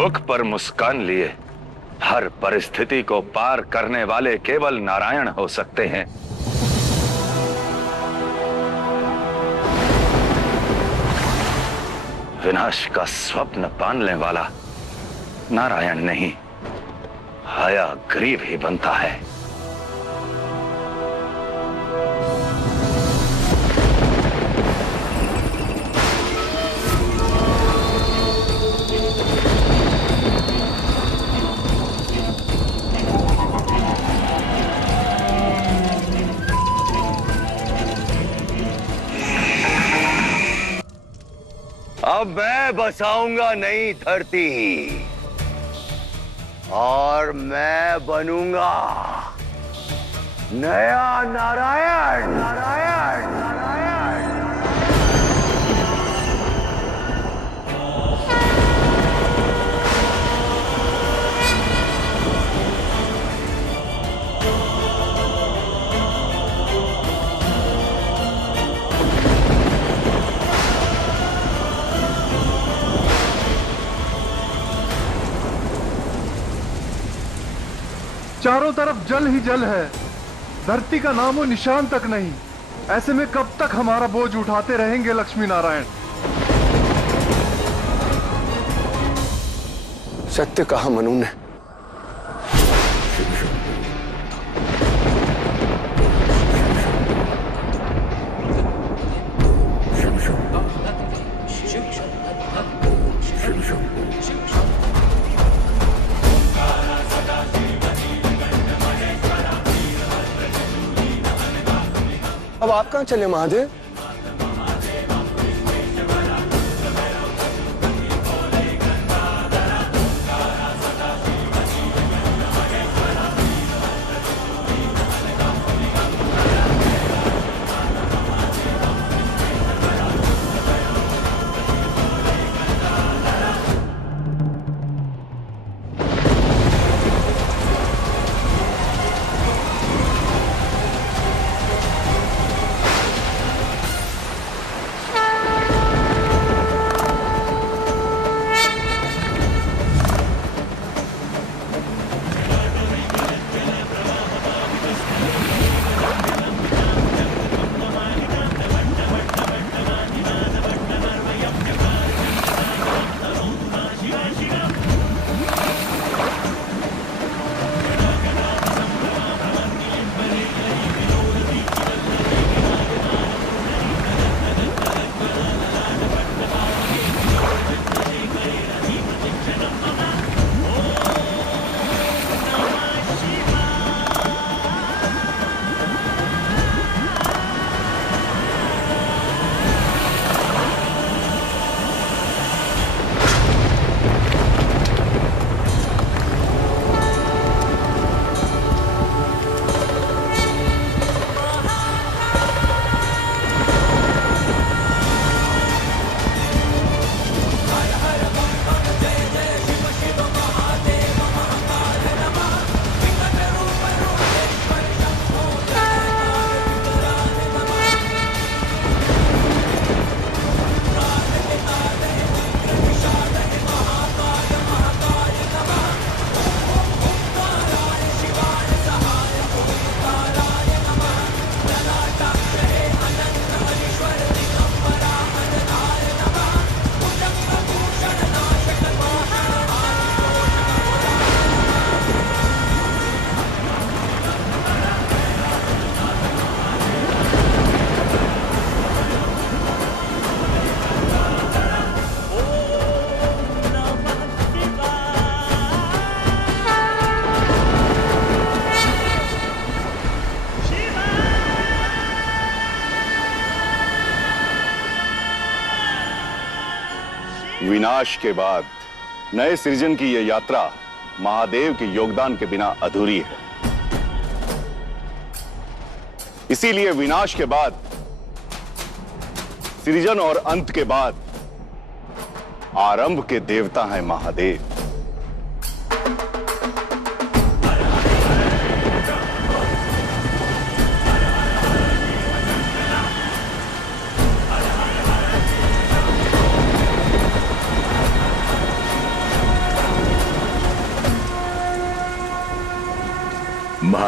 मुख पर मुस्कान लिए हर परिस्थिति को पार करने वाले केवल नारायण हो सकते हैं। विनाश का स्वप्न पालने वाला नारायण नहीं, हयग्रीव ही बनता है। अब मैं बसाऊंगा नई धरती और मैं बनूंगा नया नारायण। नारायण नारायण चारों तरफ जल ही जल है, धरती का नामो निशान तक नहीं। ऐसे में कब तक हमारा बोझ उठाते रहेंगे लक्ष्मी नारायण? सत्य कहा मनु ने। अब आप कहां चले महादेव? विनाश के बाद नए सृजन की यह यात्रा महादेव के योगदान के बिना अधूरी है। इसीलिए विनाश के बाद सृजन और अंत के बाद आरंभ के देवता हैं महादेव।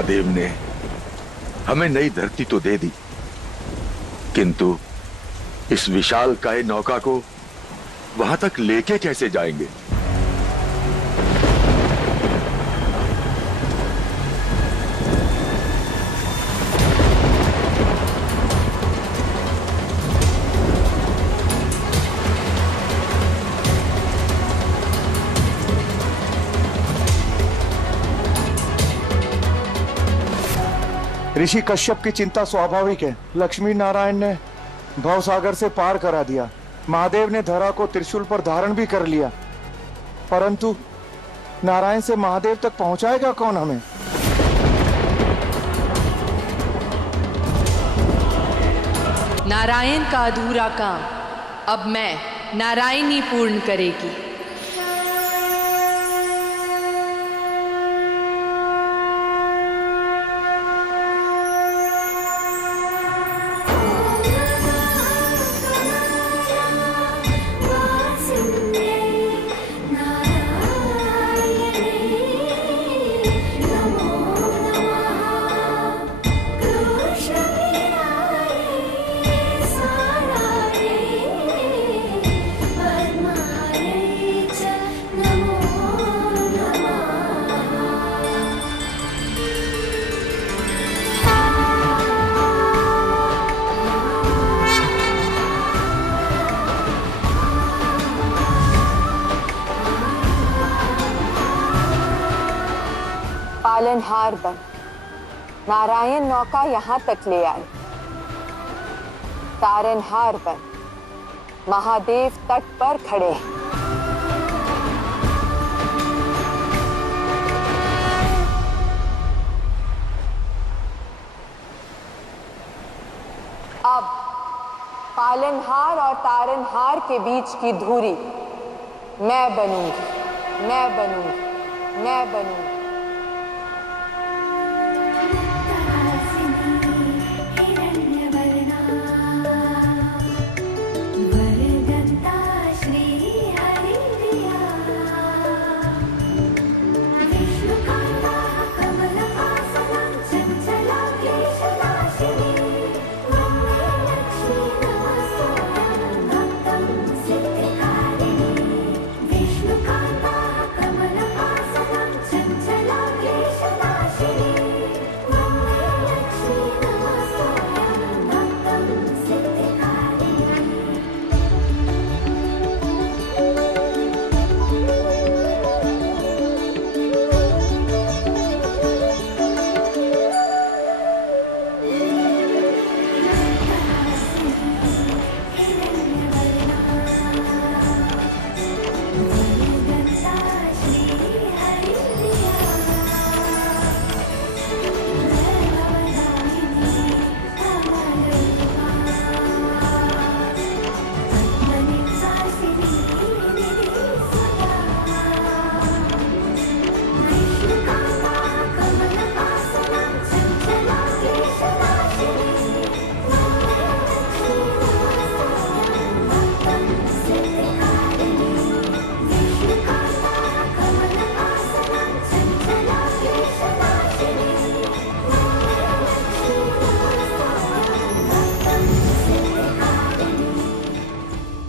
महादेव ने हमें नई धरती तो दे दी, किंतु इस विशालकाय नौका को वहां तक लेके कैसे जाएंगे? ऋषि कश्यप की चिंता स्वाभाविक है। लक्ष्मी नारायण ने भवसागर से पार करा दिया। महादेव ने धरा को त्रिशूल पर धारण भी कर लिया, परंतु नारायण से महादेव तक पहुंचाएगा कौन हमें? नारायण का अधूरा काम अब मैं नारायण ही पूर्ण करेगी। पालनहार बन नारायण नौका यहाँ तक ले आए। तारनहार बन महादेव तट पर खड़े हैं। अब पालनहार और तारनहार के बीच की धुरी मैं बनूंगी, मैं बनूंगी, मैं बनूंगी।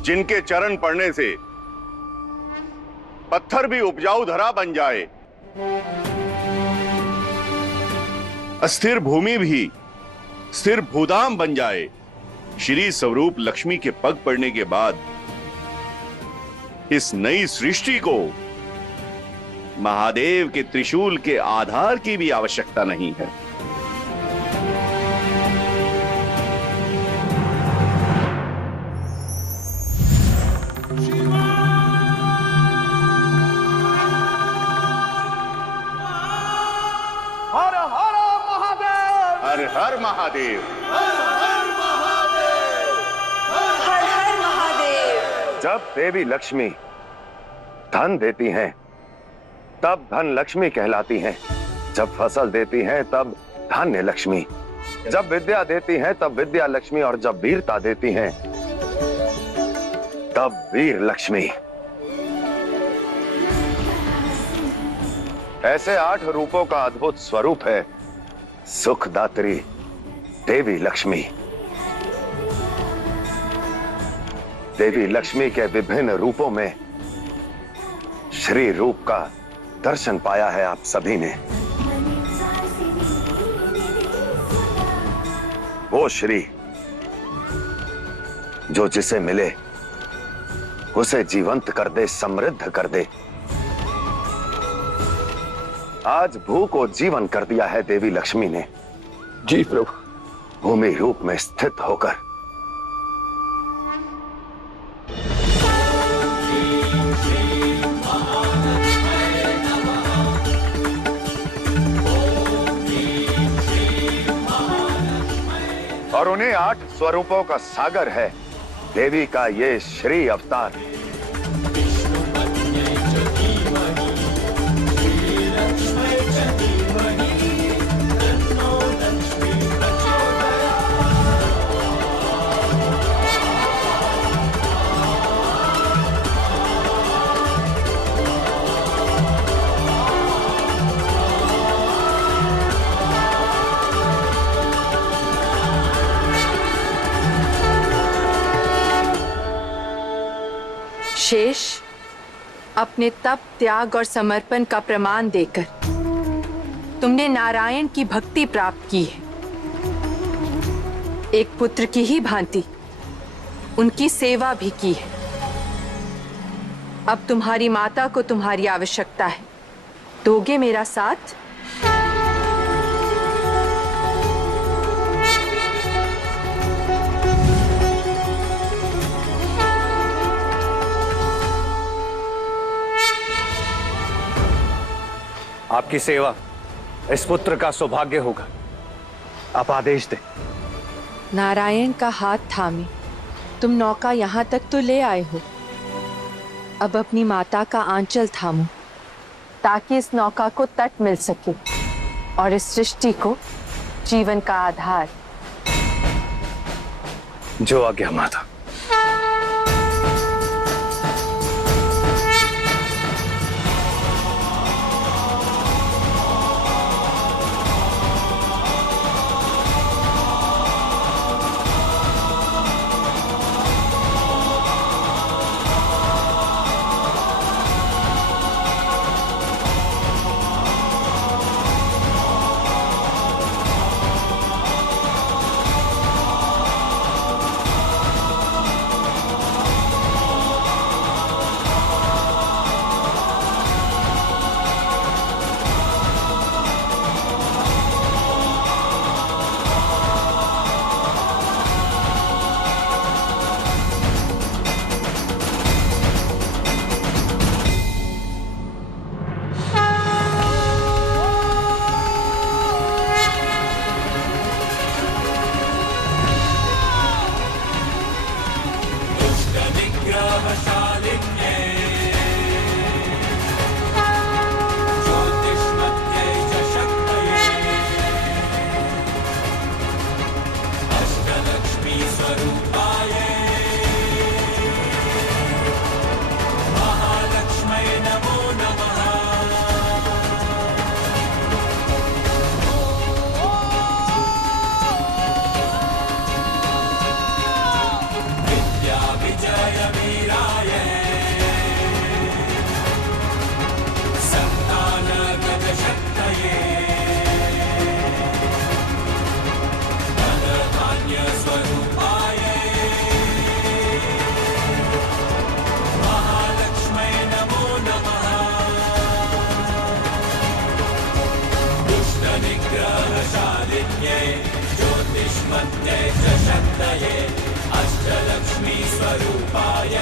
जिनके चरण पड़ने से पत्थर भी उपजाऊ धरा बन जाए, अस्थिर भूमि भी स्थिर भूधाम बन जाए। श्री स्वरूप लक्ष्मी के पग पड़ने के बाद इस नई सृष्टि को महादेव के त्रिशूल के आधार की भी आवश्यकता नहीं है। हर हर महादेव, हर हर महादेव, हर हर महादेव, हर हर महादेव। जब देवी लक्ष्मी धन देती हैं तब धन लक्ष्मी कहलाती हैं। जब फसल देती हैं तब धान्य लक्ष्मी। जब विद्या देती हैं तब विद्या लक्ष्मी, और जब वीरता देती हैं तब वीर लक्ष्मी। ऐसे 8 रूपों का अद्भुत स्वरूप है सुखदात्री देवी लक्ष्मी। देवी लक्ष्मी के विभिन्न रूपों में श्री रूप का दर्शन पाया है आप सभी ने। वो श्री जो जिसे मिले उसे जीवंत कर दे, समृद्ध कर दे। आज भू को जीवन कर दिया है देवी लक्ष्मी ने। जी प्रभु। भूमि रूप में स्थित होकर। और उन्हीं 8 स्वरूपों का सागर है देवी का ये श्री अवतार। शेष अपने तप, त्याग और समर्पण का प्रमाण देकर तुमने नारायण की भक्ति प्राप्त की है। एक पुत्र की ही भांति उनकी सेवा भी की है। अब तुम्हारी माता को तुम्हारी आवश्यकता है। दोगे मेरा साथ? आपकी सेवा इस पुत्र का सौभाग्य होगा। आप आदेश दें। नारायण का हाथ थामे तुम नौका यहाँ तक तो ले आए हो। अब अपनी माता का आंचल थामो ताकि इस नौका को तट मिल सके और इस सृष्टि को जीवन का आधार। जो आज्ञा माता। ज्योतिष्मत्ये च शक्तये अष्टलक्ष्मी स्वरूपाय